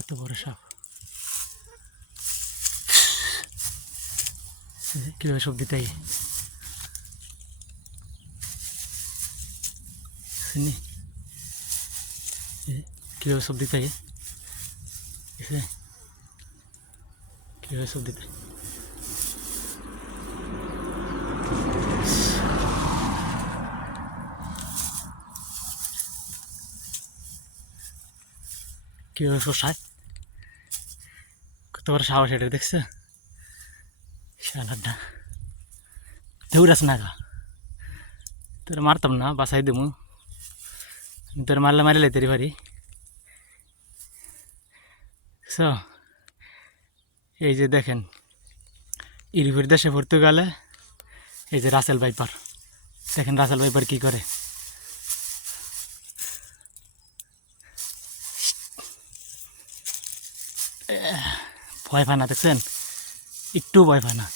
কত বড় সাপ কিভাবে শব্দ তাই শুনি কিভাবে শব্দ তাই কিভাবে শব্দ তাই কিভাবে শোষায় কত বড় সাহস এটা দেখছো শালাটা দৌড়াস না গা তোর মারতাম না বাসাই দেবো তোর মারলে মারিলে তেরি পারি সো এই যে দেখেন ইউরোপের দেশে পর্তুগালে এই যে রাসেল ভাইপার দেখেন রাসেল ভাইপার কি করে ভয় পায় না দেখছেন একটু ভয় পায় না